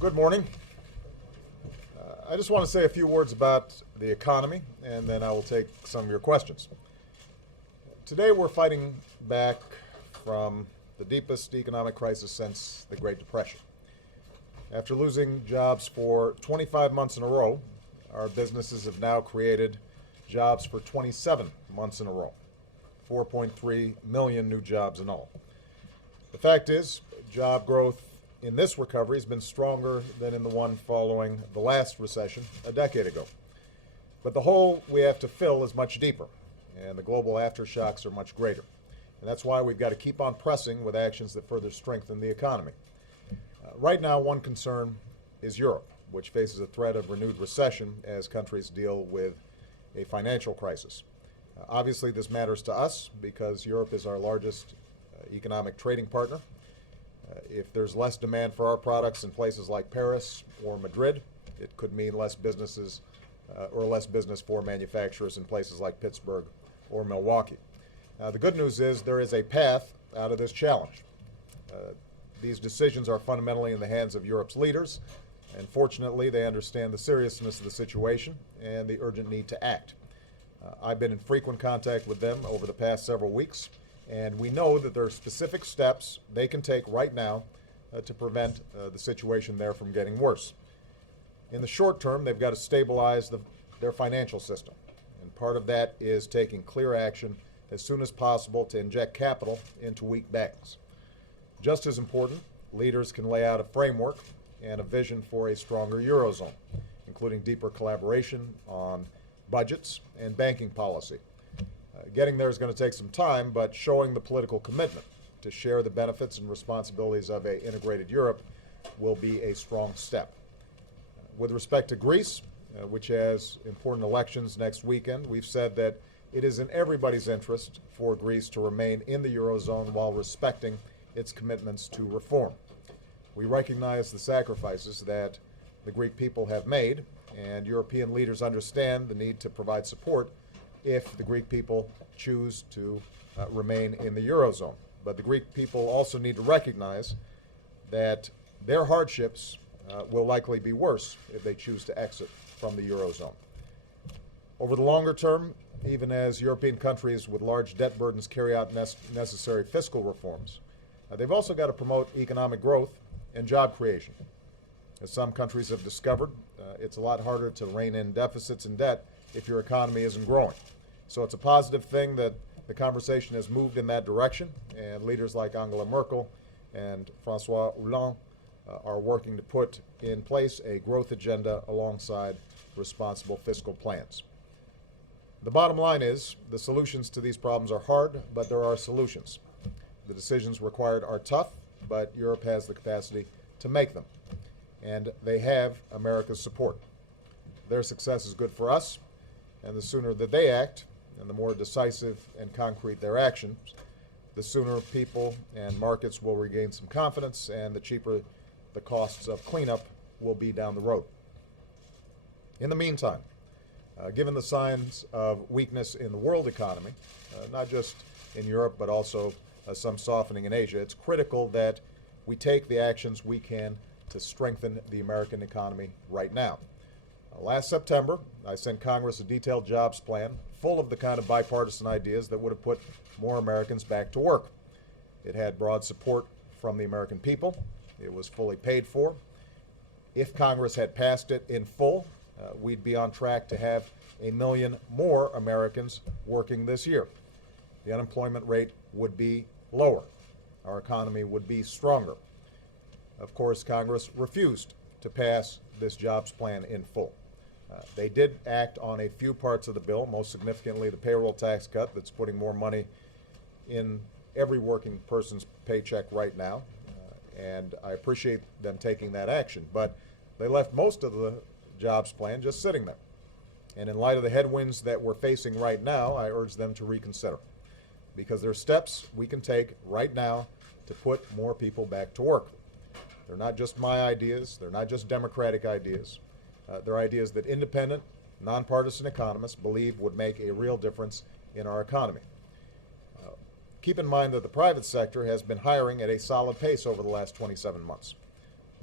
Good morning. I just want to say a few words about the economy, and then I will take some of your questions. Today we're fighting back from the deepest economic crisis since the Great Depression. After losing jobs for 25 months in a row, our businesses have now created jobs for 27 months in a row, 4.3 million new jobs in all. The fact is, job growth in this recovery has been stronger than in the one following the last recession a decade ago. But the hole we have to fill is much deeper, and the global aftershocks are much greater. And that's why we've got to keep on pressing with actions that further strengthen the economy. Right now, one concern is Europe, which faces a threat of renewed recession as countries deal with a financial crisis. Obviously, this matters to us because Europe is our largest economic trading partner. If there's less demand for our products in places like Paris or Madrid, it could mean less businesses or less business for manufacturers in places like Pittsburgh or Milwaukee. The good news is there is a path out of this challenge. These decisions are fundamentally in the hands of Europe's leaders, and fortunately they understand the seriousness of the situation and the urgent need to act. I've been in frequent contact with them over the past several weeks, and we know that there are specific steps they can take right now to prevent the situation there from getting worse. In the short term, they've got to stabilize their financial system, and part of that is taking clear action as soon as possible to inject capital into weak banks. Just as important, leaders can lay out a framework and a vision for a stronger Eurozone, including deeper collaboration on budgets and banking policy. Getting there is going to take some time, but showing the political commitment to share the benefits and responsibilities of an integrated Europe will be a strong step. With respect to Greece, which has important elections next weekend, we've said that it is in everybody's interest for Greece to remain in the Eurozone while respecting its commitments to reform. We recognize the sacrifices that the Greek people have made, and European leaders understand the need to provide support if the Greek people choose to remain in the Eurozone. But the Greek people also need to recognize that their hardships will likely be worse if they choose to exit from the Eurozone. Over the longer term, even as European countries with large debt burdens carry out necessary fiscal reforms, they've also got to promote economic growth and job creation. As some countries have discovered, it's a lot harder to rein in deficits and debt if your economy isn't growing. So it's a positive thing that the conversation has moved in that direction, and leaders like Angela Merkel and François Hollande are working to put in place a growth agenda alongside responsible fiscal plans. The bottom line is the solutions to these problems are hard, but there are solutions. The decisions required are tough, but Europe has the capacity to make them, and they have America's support. Their success is good for us, and the sooner that they act, and the more decisive and concrete their actions, the sooner people and markets will regain some confidence, and the cheaper the costs of cleanup will be down the road. In the meantime, given the signs of weakness in the world economy, not just in Europe but also some softening in Asia, it's critical that we take the actions we can to strengthen the American economy right now. Last September, I sent Congress a detailed jobs plan full of the kind of bipartisan ideas that would have put more Americans back to work. It had broad support from the American people. It was fully paid for. If Congress had passed it in full, we'd be on track to have 1 million more Americans working this year. The unemployment rate would be lower. Our economy would be stronger. Of course, Congress refused to pass this jobs plan in full. They did act on a few parts of the bill, most significantly the payroll tax cut that's putting more money in every working person's paycheck right now, and I appreciate them taking that action. But they left most of the jobs plan just sitting there. And in light of the headwinds that we're facing right now, I urge them to reconsider, because there are steps we can take right now to put more people back to work. They're not just my ideas. They're not just Democratic ideas. They're ideas that independent, nonpartisan economists believe would make a real difference in our economy. Keep in mind that the private sector has been hiring at a solid pace over the last 27 months.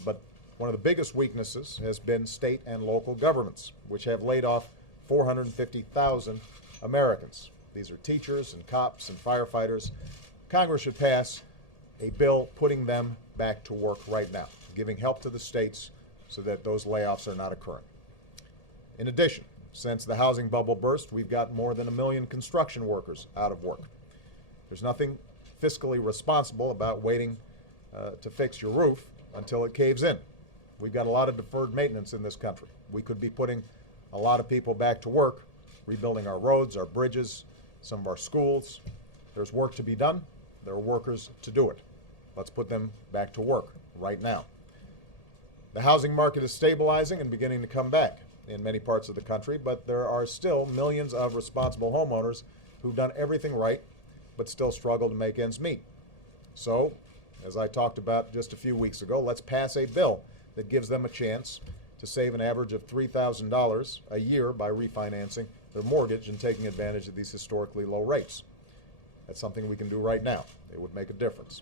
But One of the biggest weaknesses has been state and local governments, which have laid off 450,000 Americans. These are teachers and cops and firefighters. Congress should pass a bill putting them back to work right now, giving help to the states so that those layoffs are not occurring. In addition, since the housing bubble burst, we've got more than 1 million construction workers out of work. There's nothing fiscally responsible about waiting to fix your roof until it caves in. We've got a lot of deferred maintenance in this country. We could be putting a lot of people back to work, rebuilding our roads, our bridges, some of our schools. There's work to be done. There are workers to do it. Let's put them back to work right now. The housing market is stabilizing and beginning to come back in many parts of the country, but there are still millions of responsible homeowners who've done everything right but still struggle to make ends meet. So, as I talked about just a few weeks ago, let's pass a bill that gives them a chance to save an average of $3,000 a year by refinancing their mortgage and taking advantage of these historically low rates. That's something we can do right now. It would make a difference.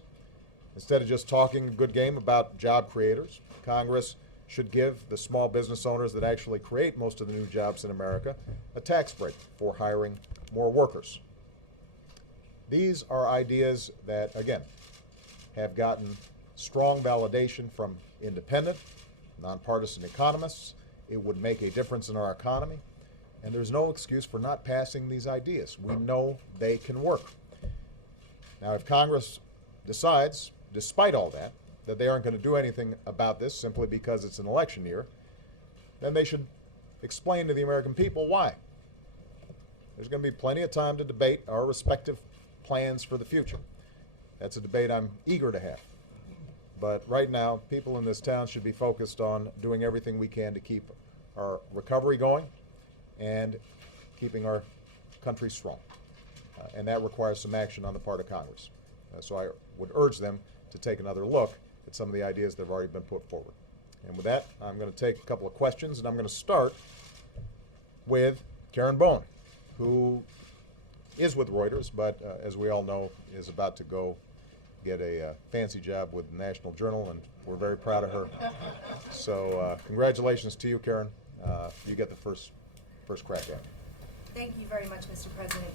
Instead of just talking a good game about job creators, Congress should give the small business owners that actually create most of the new jobs in America a tax break for hiring more workers. These are ideas that, again, have gotten strong validation from independent, nonpartisan economists. It would make a difference in our economy, and there's no excuse for not passing these ideas. We know they can work. Now, if Congress decides, despite all that, that they aren't going to do anything about this simply because it's an election year, then they should explain to the American people why. There's going to be plenty of time to debate our respective plans for the future. That's a debate I'm eager to have. But right now, people in this town should be focused on doing everything we can to keep our recovery going and keeping our country strong. And that requires some action on the part of Congress. So I would urge them to take another look at some of the ideas that have already been put forward. And with that, I'm going to take a couple of questions, and I'm going to start with Karen Bowen, who is with Reuters, but as we all know, is about to go get a fancy job with the National Journal, and we're very proud of her. So congratulations to you, Karen. You get the first crack at it. Thank you very much, Mr. President.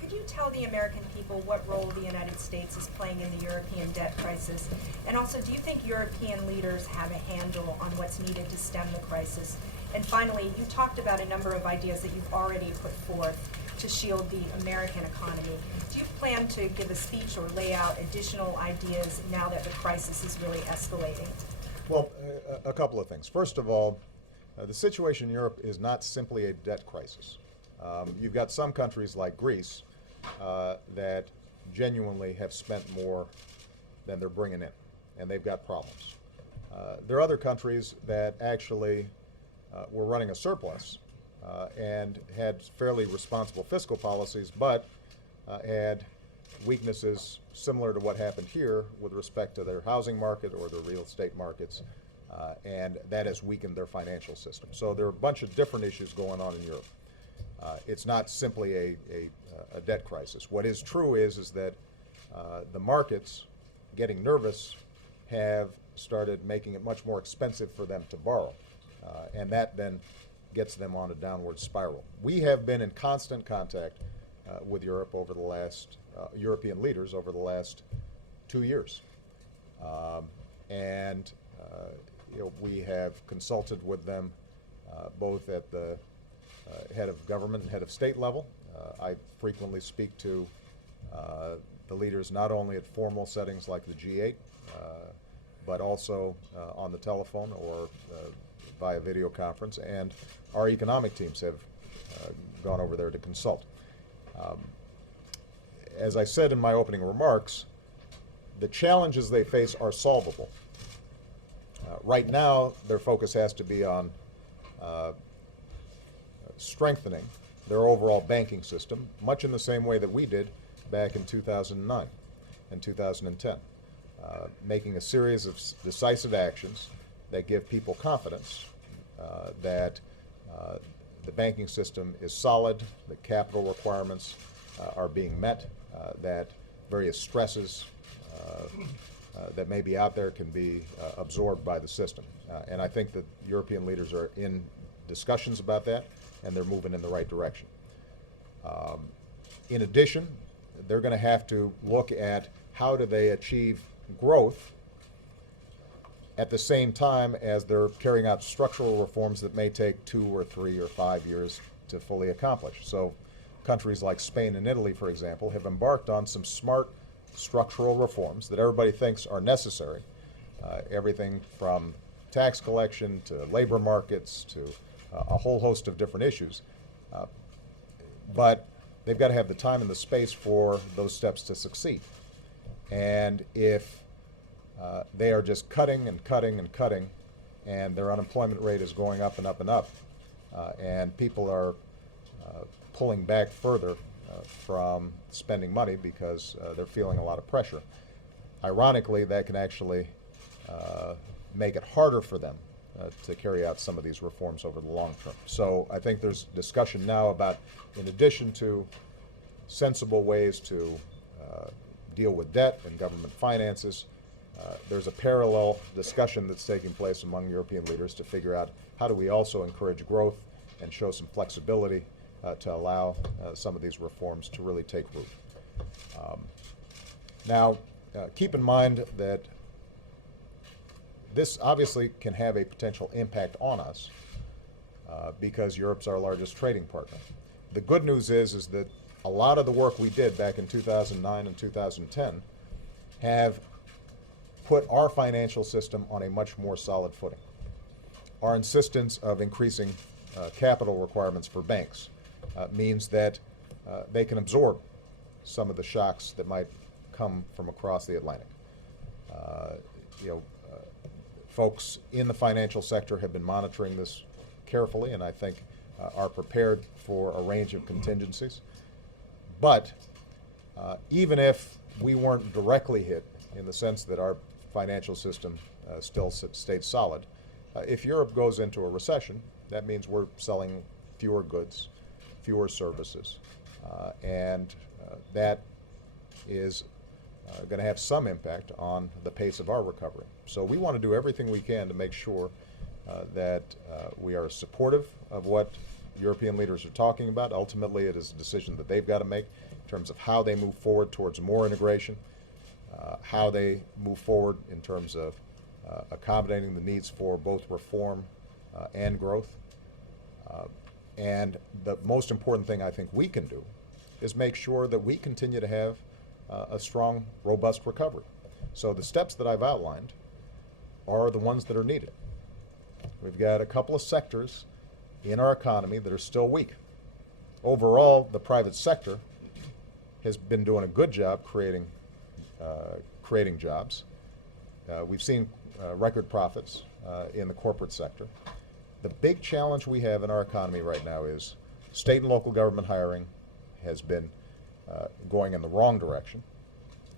Could you tell the American people what role the United States is playing in the European debt crisis? And also, do you think European leaders have a handle on what's needed to stem the crisis? And finally, you talked about a number of ideas that you've already put forth to shield the American economy. Do you plan to give a speech or lay out additional ideas now that the crisis is really escalating? Well, a couple of things. First of all, the situation in Europe is not simply a debt crisis. You've got some countries like Greece that genuinely have spent more than they're bringing in, and they've got problems. There are other countries that actually were running a surplus and had fairly responsible fiscal policies, but had weaknesses similar to what happened here with respect to their housing market or their real estate markets, and that has weakened their financial system. So there are a bunch of different issues going on in Europe. It's not simply a debt crisis. What is true is that the markets, getting nervous, have started making it much more expensive for them to borrow, and that then gets them on a downward spiral. We have been in constant contact with Europe over the last, European leaders over the last 2 years. We have consulted with them both at the head of government and head of state level. I frequently speak to the leaders not only at formal settings like the G8, but also on the telephone or via video conference, and our economic teams have gone over there to consult. As I said in my opening remarks, the challenges they face are solvable. Right now, their focus has to be on strengthening their overall banking system, much in the same way that we did back in 2009 and 2010, making a series of decisive actions that give people confidence that the banking system is solid, that capital requirements are being met, that various stresses that may be out there can be absorbed by the system. And I think that European leaders are in discussions about that, and they're moving in the right direction. In addition, they're going to have to look at how do they achieve growth at the same time as they're carrying out structural reforms that may take 2 or 3 or 5 years to fully accomplish. So countries like Spain and Italy, for example, have embarked on some smart structural reforms that everybody thinks are necessary. Everything from tax collection to labor markets to a whole host of different issues. But they've got to have the time and the space for those steps to succeed. And if they are just cutting and cutting and cutting, and their unemployment rate is going up and up and up, and people are pulling back further from spending money because they're feeling a lot of pressure. Ironically, that can actually make it harder for them to carry out some of these reforms over the long term. So I think there's discussion now about, in addition to sensible ways to deal with debt and government finances, there's a parallel discussion that's taking place among European leaders to figure out how do we also encourage growth and show some flexibility to allow some of these reforms to really take root. Now, keep in mind that this obviously can have a potential impact on us because Europe's our largest trading partner. The good news is that a lot of the work we did back in 2009 and 2010 have put our financial system on a much more solid footing. Our insistence of increasing capital requirements for banks means that they can absorb some of the shocks that might come from across the Atlantic. Folks in the financial sector have been monitoring this carefully, and I think are prepared for a range of contingencies. But even if we weren't directly hit in the sense that our financial system still stayed solid, if Europe goes into a recession, that means we're selling fewer goods, fewer services, and that is going to have some impact on the pace of our recovery. So we want to do everything we can to make sure that we are supportive of what European leaders are talking about. Ultimately, it is a decision that they've got to make in terms of how they move forward towards more integration, how they move forward in terms of accommodating the needs for both reform and growth. And the most important thing I think we can do is make sure that we continue to have a strong, robust recovery. So the steps that I've outlined are the ones that are needed. We've got a couple of sectors in our economy that are still weak. Overall, the private sector has been doing a good job creating jobs. We've seen record profits in the corporate sector. The big challenge we have in our economy right now is state and local government hiring has been going in the wrong direction.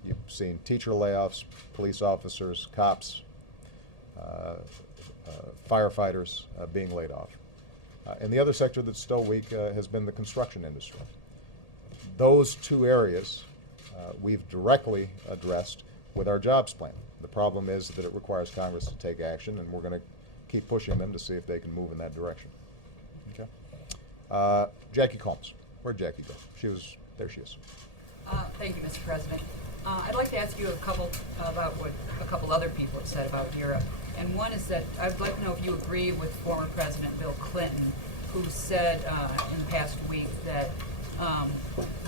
You've seen teacher layoffs, police officers, cops, firefighters being laid off. And the other sector that's still weak has been the construction industry. Those two areas we've directly addressed with our jobs plan. The problem is that it requires Congress to take action, and we're going to keep pushing them to see if they can move in that direction. Okay. Jackie Combs. Where'd Jackie go? There she is. Thank you, Mr. President. I'd like to ask you about what a couple other people have said about Europe. And one is that I'd like to know if you agree with former President Bill Clinton, who said in the past week that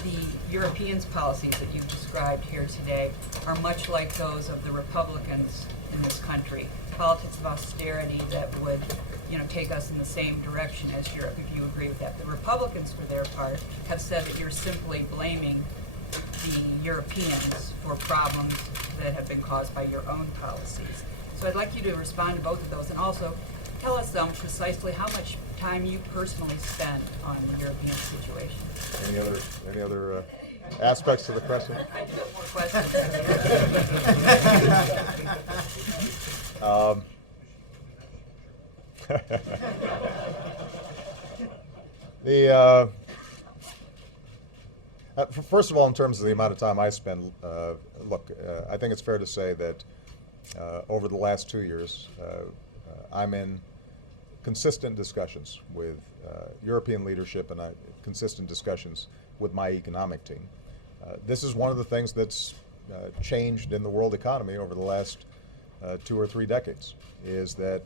the Europeans' policies that you've described here today are much like those of the Republicans in this country. Politics of austerity that would, take us in the same direction as Europe, if you agree with that. The Republicans, for their part, have said that you're simply blaming the Europeans for problems that have been caused by your own policies. So I'd like you to respond to both of those, and also tell us precisely how much time you personally spend on the European situation. Any other aspects to the question? I do have more questions. First of all, in terms of the amount of time I spend, look, I think it's fair to say that over the last 2 years, I'm in consistent discussions with European leadership and consistent discussions with my economic team. This is one of the things that's changed in the world economy over the last 2 or 3 decades, is that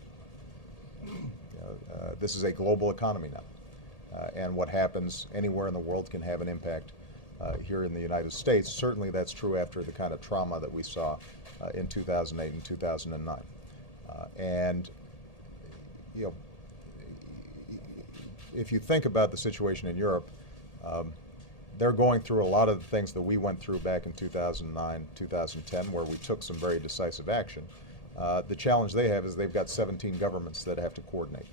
this is a global economy now. And what happens anywhere in the world can have an impact here in the United States. Certainly that's true after the kind of trauma that we saw in 2008 and 2009. And, you know, if you think about the situation in Europe, they're going through a lot of the things that we went through back in 2009, 2010, where we took some very decisive action. The challenge they have is they've got 17 governments that have to coordinate.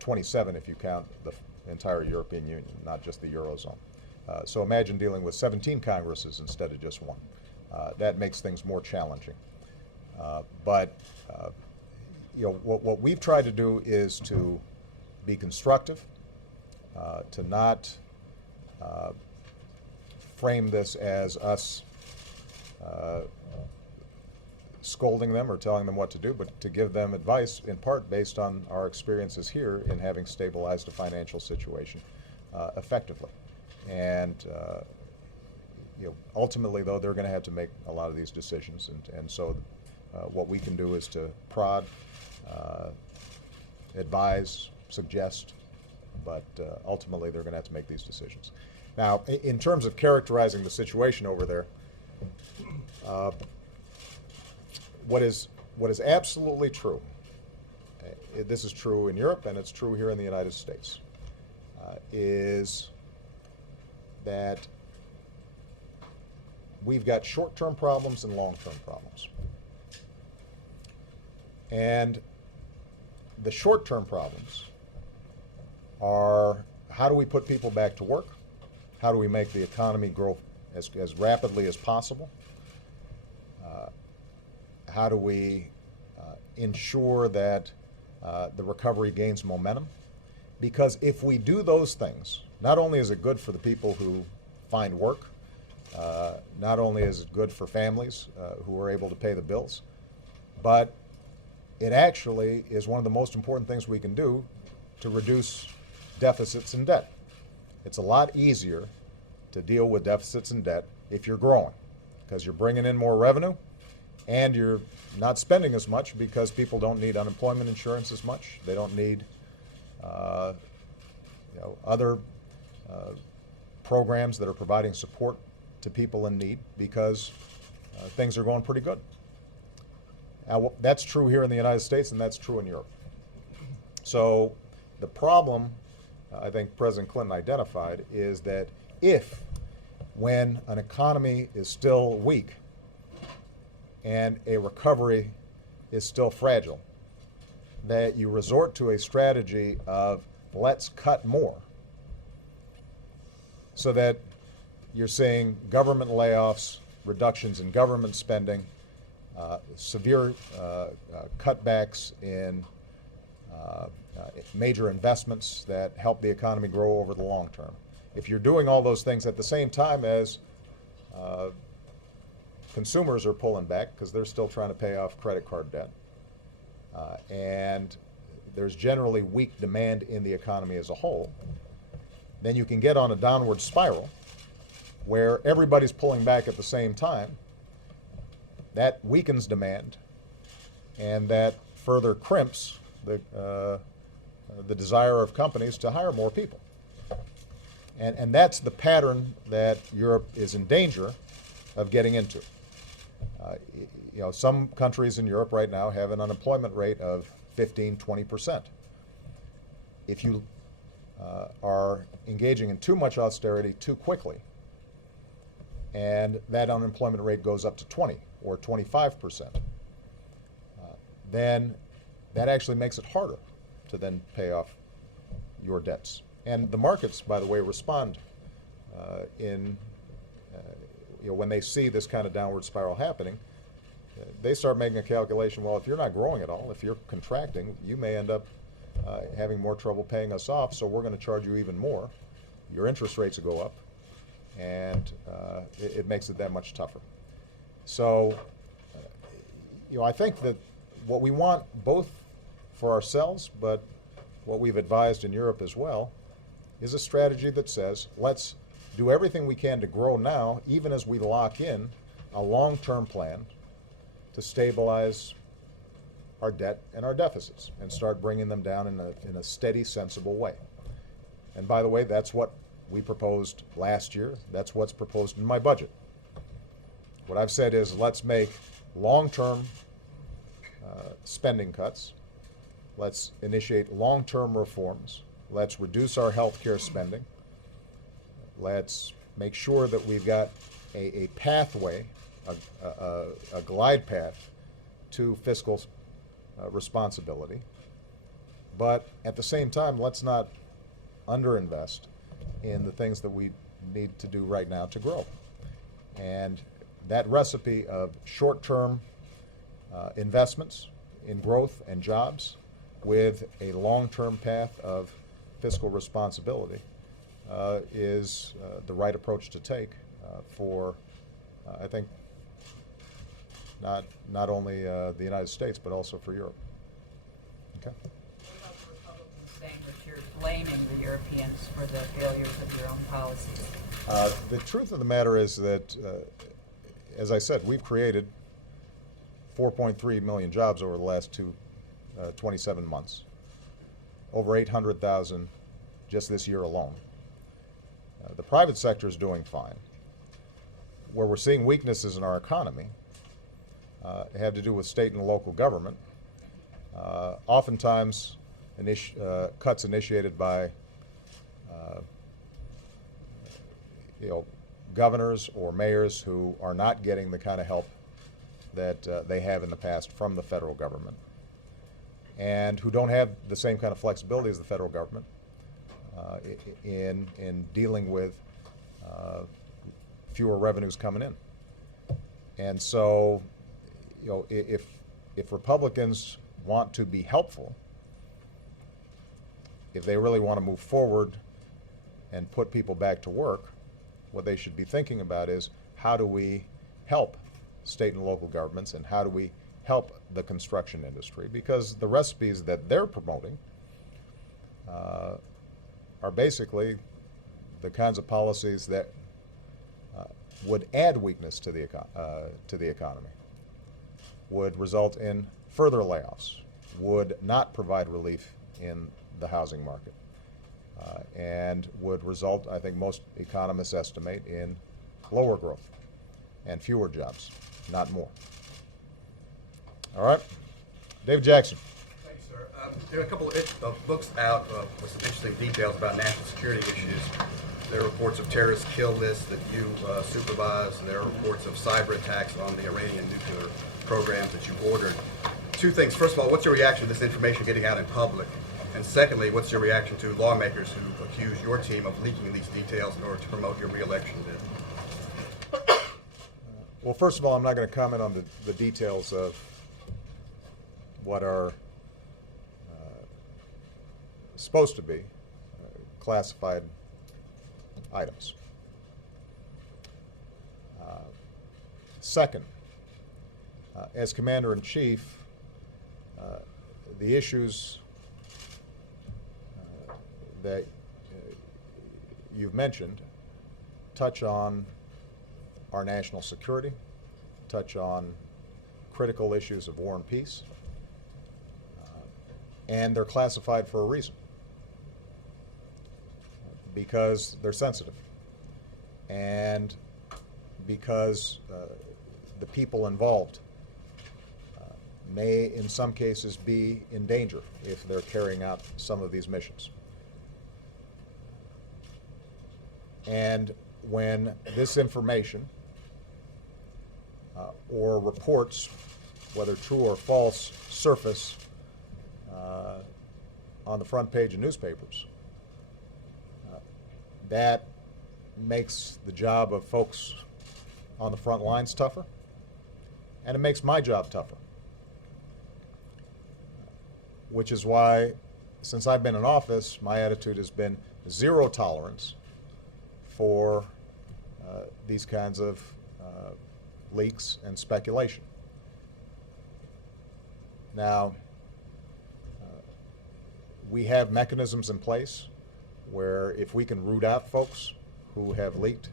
27 if you count the entire European Union, not just the Eurozone. So imagine dealing with 17 Congresses instead of just one. That makes things more challenging. But you know, what we've tried to do is to be constructive, to not frame this as us scolding them or telling them what to do, but to give them advice in part based on our experiences here in having stabilized a financial situation effectively. And you know, ultimately, though, they're going to have to make a lot of these decisions, and so what we can do is to prod, advise, suggest, but ultimately they're going to have to make these decisions. Now, in terms of characterizing the situation over there, what is absolutely true, this is true in Europe and it's true here in the United States, is that we've got short-term problems and long-term problems. And the short-term problems are, how do we put people back to work? How do we make the economy grow as rapidly as possible? How do we ensure that the recovery gains momentum? Because if we do those things, not only is it good for the people who find work, not only is it good for families who are able to pay the bills, but it actually is one of the most important things we can do to reduce deficits and debt. It's a lot easier to deal with deficits and debt if you're growing, because you're bringing in more revenue and you're not spending as much because people don't need unemployment insurance as much. They don't need other programs that are providing support to people in need because things are going pretty good. Now, that's true here in the United States, and that's true in Europe. So the problem, I think President Clinton identified, is that if, when an economy is still weak and a recovery is still fragile, that you resort to a strategy of let's cut more, so that you're seeing government layoffs, reductions in government spending, severe cutbacks in major investments that help the economy grow over the long term. If you're doing all those things at the same time as consumers are pulling back because they're still trying to pay off credit card debt, and there's generally weak demand in the economy as a whole, then you can get on a downward spiral where everybody's pulling back at the same time. That weakens demand, and that further crimps the desire of companies to hire more people. And that's the pattern that Europe is in danger of getting into. You know, some countries in Europe right now have an unemployment rate of 15, 20%. If you are engaging in too much austerity too quickly, and that unemployment rate goes up to 20 or 25%, then that actually makes it harder to then pay off your debts. And the markets, by the way, respond when they see this kind of downward spiral happening. They start making a calculation, well, if you're not growing at all, if you're contracting, you may end up having more trouble paying us off, so we're going to charge you even more. Your interest rates will go up, and it makes it that much tougher. So, I think that what we want both for ourselves, but what we've advised in Europe as well, is a strategy that says, let's do everything we can to grow now, even as we lock in a long-term plan to stabilize our debt and our deficits and start bringing them down in a steady, sensible way. And by the way, that's what we proposed last year. That's what's proposed in my budget. What I've said is, let's make long-term spending cuts. Let's initiate long-term reforms. Let's reduce our health care spending. Let's make sure that we've got a pathway, a glide path to fiscal responsibility. But at the same time, let's not underinvest in the things that we need to do right now to grow. And that recipe of short-term investments in growth and jobs with a long-term path of fiscal responsibility is the right approach to take for, I think, not only the United States, but also for Europe. Okay. What about the Republicans saying that you're blaming the Europeans for the failures of your own policies? The truth of the matter is that, as I said, we've created 4.3 million jobs over the last 27 months, over 800,000 just this year alone. The private sector is doing fine. Where we're seeing weaknesses in our economy have to do with state and local government. Oftentimes, cuts initiated by governors or mayors who are not getting the kind of help that they have in the past from the federal government, and who don't have the same kind of flexibility as the federal government in dealing with fewer revenues coming in. And so, if Republicans want to be helpful, if they really want to move forward and put people back to work, what they should be thinking about is, how do we help state and local governments, and how do we help the construction industry? Because the recipes that they're promoting are basically the kinds of policies that would add weakness to the economy, would result in further layoffs, would not provide relief in the housing market, and would result, I think most economists estimate, in lower growth and fewer jobs, not more. All right, David Jackson. Thanks, sir. There are a couple of books out with some interesting details about national security issues. There are reports of terrorist kill lists that you supervise, and there are reports of cyber attacks on the Iranian nuclear programs that you ordered. Two things. First of all, what's your reaction to this information getting out in public? And secondly, what's your reaction to lawmakers who accuse your team of leaking these details in order to promote your re-election bid? Well, first of all, I'm not going to comment on the details of what are supposed to be classified items. Second, as Commander-in-Chief, the issues that you've mentioned touch on our national security, touch on critical issues of war and peace, and they're classified for a reason, because they're sensitive, and because the people involved may in some cases be in danger if they're carrying out some of these missions. And when this information or reports, whether true or false, surface on the front page of newspapers, that makes the job of folks on the front lines tougher, and it makes my job tougher. Which is why, since I've been in office, my attitude has been zero tolerance for these kinds of leaks and speculation. Now, we have mechanisms in place where if we can root out folks who have leaked,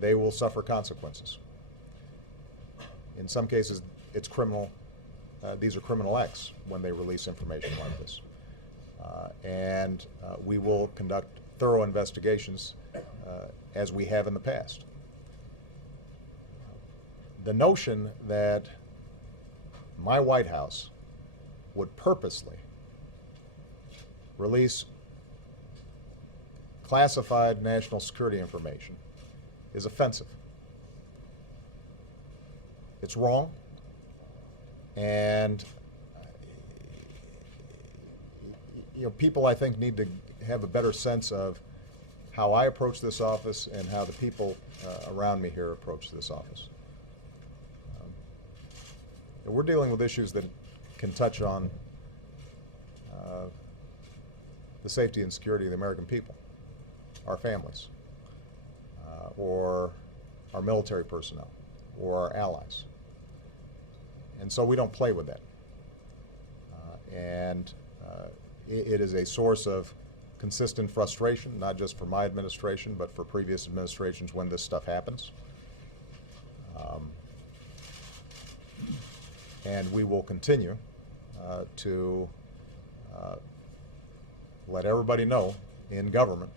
they will suffer consequences. In some cases, it's criminal. These are criminal acts when they release information like this. And we will conduct thorough investigations as we have in the past. The notion that my White House would purposely release classified national security information is offensive. It's wrong, and people, I think, need to have a better sense of how I approach this office and how the people around me here approach this office. We're dealing with issues that can touch on the safety and security of the American people, our families, or our military personnel, or our allies. And so we don't play with that. It is a source of consistent frustration, not just for my administration, but for previous administrations when this stuff happens. And we will continue to let everybody know in government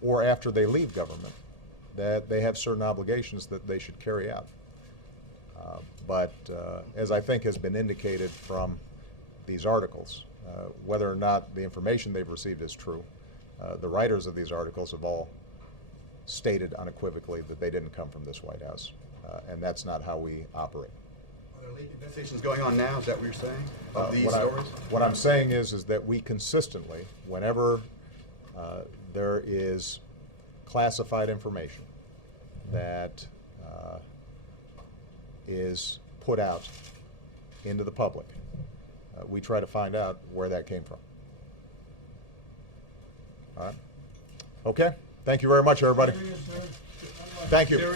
or after they leave government that they have certain obligations that they should carry out. But as I think has been indicated from these articles, whether or not the information they've received is true, the writers of these articles have all stated unequivocally that they didn't come from this White House, and that's not how we operate. Are there leak investigations going on now? Is that what you're saying? Of these What stories? what I'm saying is that we consistently, whenever there is classified information that is put out into the public, we try to find out where that came from. All right? Okay? Thank you very much, everybody. Thank you.